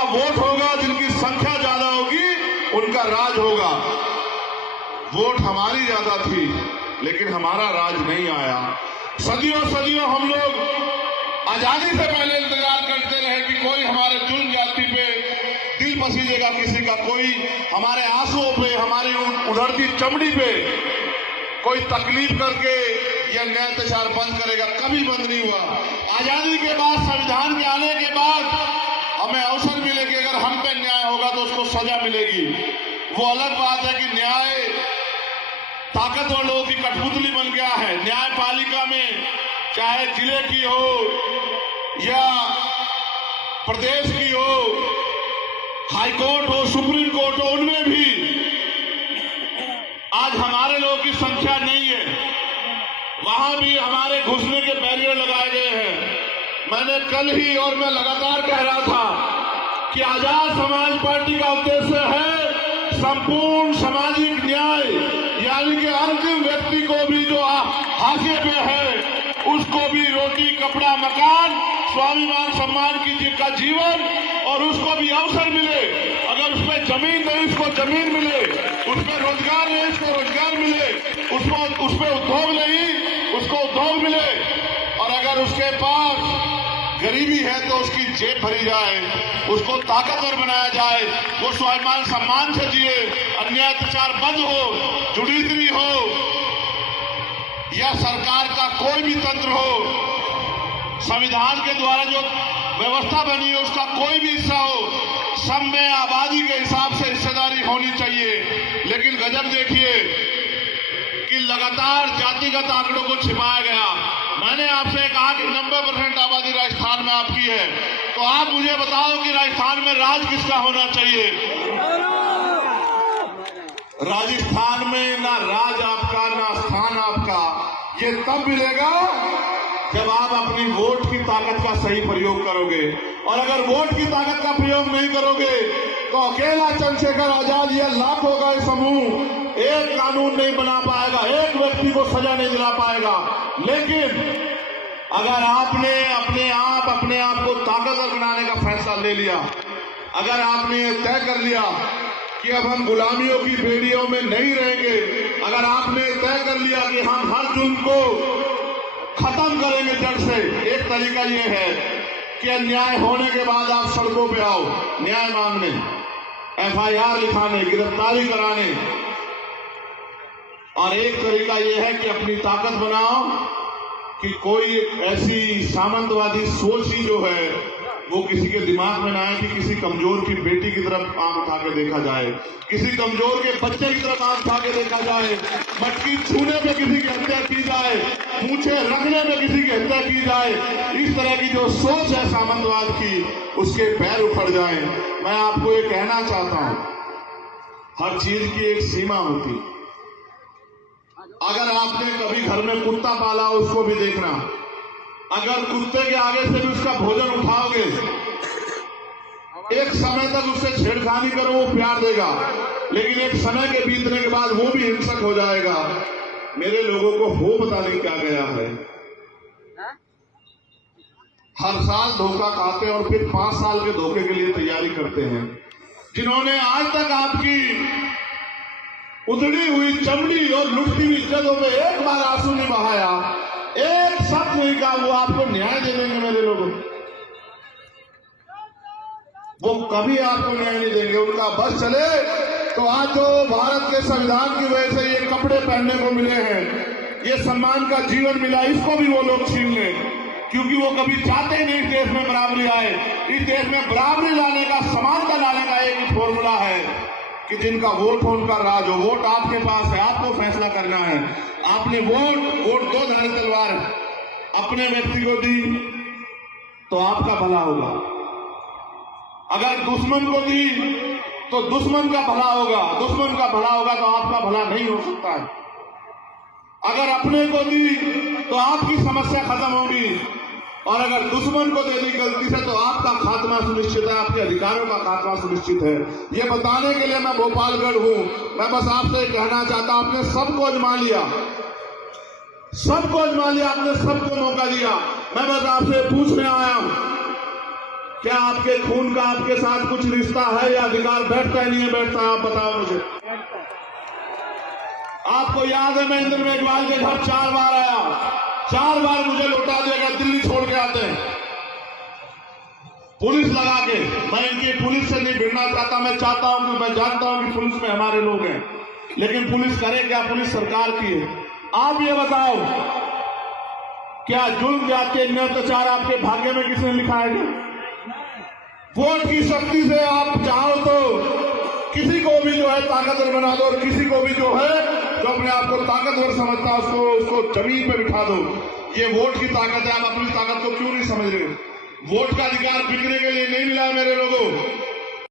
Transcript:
का वोट होगा, जिनकी संख्या ज्यादा होगी, उनका राज होगा। वोट हमारी ज्यादा थी, लेकिन हमारा राज नहीं आया। सदियों सदियों हम लोग आजादी से पहले इंतजार करते रहे कि कोई हमारे जुल्म जाति पे दिल पसीजेगा किसी का, कोई हमारे आंसुओं पे, हमारी उधड़ती चमड़ी पे कोई तकलीफ करके यह न्याय अत्याचार बंद करेगा। कभी बंद नहीं हुआ। आजादी के बाद, संविधान के आने के बाद हमें अवसर मिले कि अगर हम पे न्याय होगा तो उसको सजा मिलेगी। वो अलग बात है कि न्याय ताकतवर लोगों की कठपुतली बन गया है। न्यायपालिका में चाहे जिले की हो या प्रदेश की हो, हाईकोर्ट हो, सुप्रीम कोर्ट हो, उनमें भी आज हमारे लोगों की संख्या नहीं है। वहां भी हमारे घुसने के बैरियर लगाए गए हैं। मैंने कल ही और मैं लगातार कह रहा था कि आजाद समाज पार्टी का उद्देश्य है संपूर्ण सामाजिक न्याय, यानी कि अंतिम व्यक्ति को भी जो हाशिए पे है उसको भी रोटी, कपड़ा, मकान, स्वाभिमान, सम्मान का जीवन, और उसको भी अवसर मिले। अगर उस पर जमीन नहीं, उसको जमीन मिले। उस पर रोजगार नहीं, उसको रोजगार मिले। उस पर उद्योग नहीं, उसको उद्योग मिले। और अगर उसके पास गरीबी है तो उसकी जेब भरी जाए, उसको ताकतवर बनाया जाए, वो स्वाभिमान सम्मान से जिए, अन्याय अत्याचार बंद हो, जुडिशरी हो या सरकार का कोई भी तंत्र हो, संविधान के द्वारा जो व्यवस्था बनी है उसका कोई भी हिस्सा हो, सब में आबादी के हिसाब से हिस्सेदारी होनी चाहिए। लेकिन गजब देखिए कि लगातार जातिगत आंकड़ों को छिपाया गया। मैंने आपसे कहा कि 90% आबादी राजस्थान में आपकी है, तो आप मुझे बताओ कि राजस्थान में राज किसका होना चाहिए? राजस्थान में ना राज आपका, ना स्थान आपका। ये तब मिलेगा जब आप अपनी वोट की ताकत का सही प्रयोग करोगे। और अगर वोट की ताकत का प्रयोग नहीं करोगे तो अकेला चंद्रशेखर आजाद या लाखों का समूह एक कानून नहीं बना पाएगा, एक व्यक्ति को सजा नहीं दिला पाएगा। लेकिन अगर आपने अपने आप को ताकतवर बनाने का फैसला ले लिया, अगर आपने तय कर लिया कि अब हम गुलामियों की बेड़ियों में नहीं रहेंगे, अगर आपने तय कर लिया कि हम हर जुल्म को खत्म करेंगे जड़ से, एक तरीका ये है कि अन्याय होने के बाद आप सड़कों पे आओ न्याय मांगने, एफआईआर लिखाने, गिरफ्तारी कराने। और एक तरीका यह है कि अपनी ताकत बनाओ कि कोई ऐसी सामंतवादी सोच ही जो है वो किसी के दिमाग में ना आए कि किसी कमजोर की बेटी की तरफ आंख उठा के देखा जाए, किसी कमजोर के बच्चे की तरफ आंख उठा के देखा जाए, मटकी छूने पे किसी की हत्या की जाए, मूछे रखने पे किसी की हत्या की जाए। इस तरह की जो सोच है सामंतवाद की, उसके पैर उखड़ जाए। मैं आपको ये कहना चाहता हूं, हर चीज की एक सीमा होती। अगर आपने कभी घर में कुत्ता पाला, उसको भी देखना। अगर कुत्ते के आगे से भी उसका भोजन उठाओगे, एक समय तक उससे छेड़खानी करो, वो प्यार देगा, लेकिन एक समय के बीतने के बाद वो भी हिंसक हो जाएगा। मेरे लोगों को हो पता नहीं क्या गया है। हर साल धोखा खाते हैं और फिर 5 साल के धोखे के लिए तैयारी करते हैं। जिन्होंने आज तक आपकी उधड़ी हुई चमड़ी और लुटती हुई इज्जतों में एक बार आंसू नहीं बहाया, एक शब्द नहीं कहा, वो आपको न्याय दे देंगे। मेरे लोगों वो कभी आपको न्याय नहीं देंगे। उनका बस चले तो आज जो भारत के संविधान की वजह से ये कपड़े पहनने को मिले हैं, ये सम्मान का जीवन मिला, इसको भी वो लोग छीन लें, क्योंकि वो कभी चाहते नहीं इस देश में बराबरी आए। इस देश में बराबरी लाने का, समानता लाने का एक ही फॉर्मूला है कि जिनका वोट हो उनका राज हो। वोट आपके पास है, आपको फैसला करना है। आपने वोट दो धारी तलवार अपने व्यक्ति को दी तो आपका भला होगा, अगर दुश्मन को दी तो दुश्मन का भला होगा, दुश्मन का भला होगा तो आपका भला नहीं हो सकता है। अगर अपने को दी तो आपकी समस्या खत्म होगी, और अगर दुश्मन को दे दी गलती से तो आपका खात्मा सुनिश्चित है, आपके अधिकारों का खात्मा सुनिश्चित है। ये बताने के लिए मैं भोपालगढ़ हूं। मैं बस आपसे कहना चाहता हूं, आपने सबको आजमा लिया, आपने सबको मौका दिया। मैं बस आपसे पूछने आया हूं क्या आपके खून का आपके साथ कुछ रिश्ता है या अधिकार बैठता है नहीं है बैठता? आप बताओ मुझे। आपको याद है मैं इंद्र मेघवाल के घर 4 बार आया, 4 बार मुझे लौटा दिया गया, दिल्ली छोड़ के आते हैं पुलिस लगा के। मैं इनकी पुलिस से नहीं भिड़ना चाहता, मैं चाहता हूं कि मैं जानता हूं कि पुलिस में हमारे लोग हैं, लेकिन पुलिस करे क्या? पुलिस सरकार की है। आप ये बताओ, क्या जुल्म जाति अत्याचार आपके भाग्य में किसने लिखा है? वोट की शक्ति से आप चाहो तो किसी को भी जो है ताकतवर बना दो, और किसी को भी जो है जो अपने आप को ताकतवर समझता है उसको जमीन पे बिठा दो। ये वोट की ताकत है। आप अपनी ताकत को क्यों नहीं समझ रहे? वोट का अधिकार बिकने के लिए नहीं मिला है मेरे लोगों।